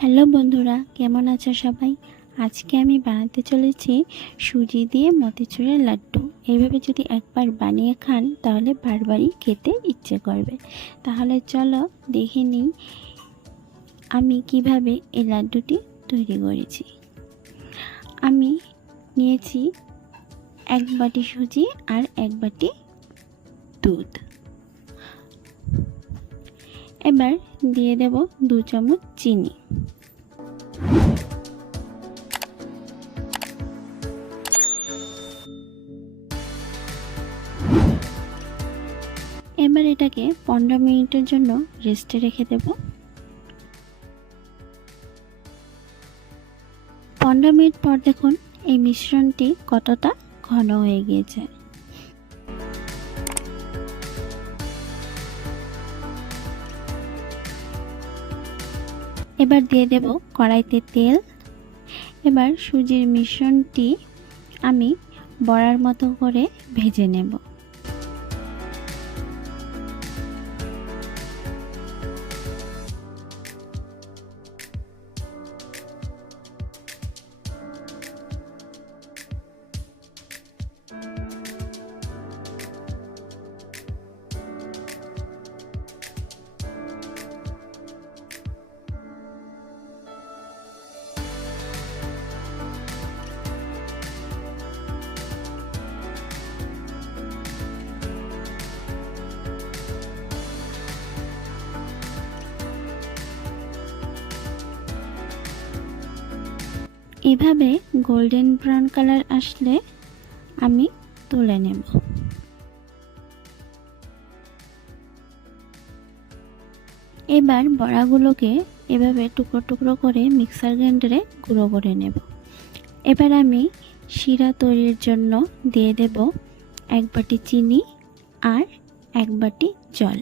Hello বন্ধুরা, কেমন আছো সবাই? আজকে আমি বানাতে চলেছি সুজি দিয়ে মতিচুরের লাড্ডু। এইভাবে যদি একবার বানিয়ে খান তাহলে বারবারই খেতে ইচ্ছে করবে। তাহলে চলো দেখে নিই আমি কিভাবে এই লাড্ডুটি তৈরি করেছি। আমি নিয়েছি 1 বাটি সুজি আর 1 বাটি দুধ। এবার দিয়ে দেব 2 চামচ চিনি। এবার এটাকে 15 মিনিটের জন্য রেস্টে রেখে দেব। 15 মিনিট পর দেখুন এই মিশ্রণটি কতটা ঘন হয়ে গিয়েছে। এবার দিয়ে দেব কড়াইতে তেল। এবার সুজির মিশ্রণটি আমি বড়ার মতো করে ভেজে নেব। এভাবে গোল্ডেন ব্রাউন কালার আসলে আমি তুলে নেব। এবার বড়াগুলোকে এভাবে টুকরো টুকরো করে মিক্সার গ্রাইন্ডারে গুঁড়ো করে নেব। এবার আমি শিরা তৈরির জন্য দিয়ে দেব 1 বাটি চিনি আর 1 বাটি জল।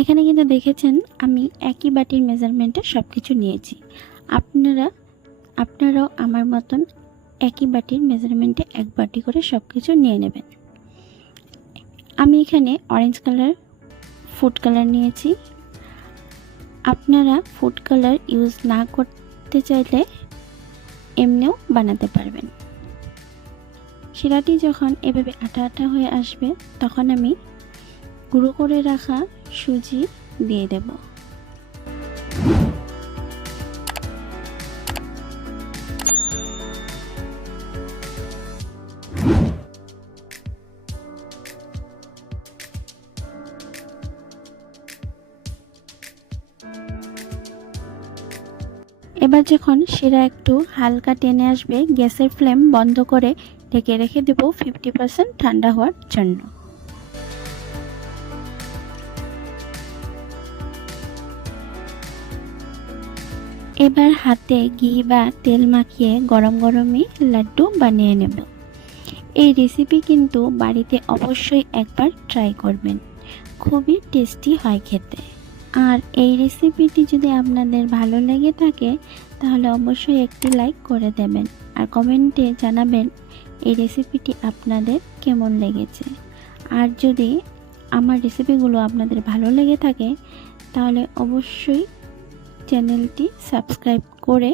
এখানে কিন্তু দেখেছেন আমি একই বাটির মেজারমেন্টে সব কিছু নিয়েছি। আপনারাও আমার মতন একই বাটির মেজারমেন্টে 1 বাটি করে সব কিছু নিয়ে নেবেন। আমি এখানে অরেঞ্জ কালার ফুড কালার নিয়েছি। আপনারা ফুড কালার ইউজ না করতে চাইলে এমনিও বানাতে পারবেন। শিরাটি যখন এভাবে আঠা আঠা হয়ে আসবে তখন আমি গুঁড়ো করে রাখা সুজি দিয়ে দেব। এবার যখন শিরা একটু হালকা টেনে আসবে গ্যাসের ফ্লেম বন্ধ করে ঢেকে রেখে দেব 50% ঠান্ডা হওয়ার জন্য। এবার হাতে ঘি বা তেল মাখিয়ে গরম গরমই লাড্ডু বানিয়ে নেব। এই রেসিপি কিন্তু বাড়িতে অবশ্যই একবার ট্রাই করবেন, খুবই টেস্টি হয় খেতে। আর এই রেসিপিটি যদি আপনাদের ভালো লেগে থাকে তাহলে অবশ্যই একটি লাইক করে দেবেন আর কমেন্টে জানাবেন এই রেসিপিটি আপনাদের কেমন লেগেছে। আর যদি আমার রেসিপিগুলো আপনাদের ভালো লেগে থাকে তাহলে অবশ্যই চ্যানেলটি সাবস্ক্রাইব করে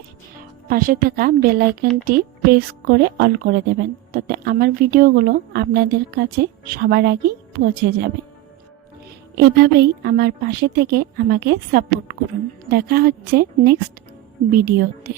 পাশে থাকা বেল আইকনটি প্রেস করে অল করে দেবেন, তাতে আমার ভিডিওগুলো আপনাদের কাছে সবার আগেই পৌঁছে যাবে। এভাবেই আমার পাশে থেকে আমাকে সাপোর্ট করুন। দেখা হচ্ছে নেক্সট ভিডিওতে।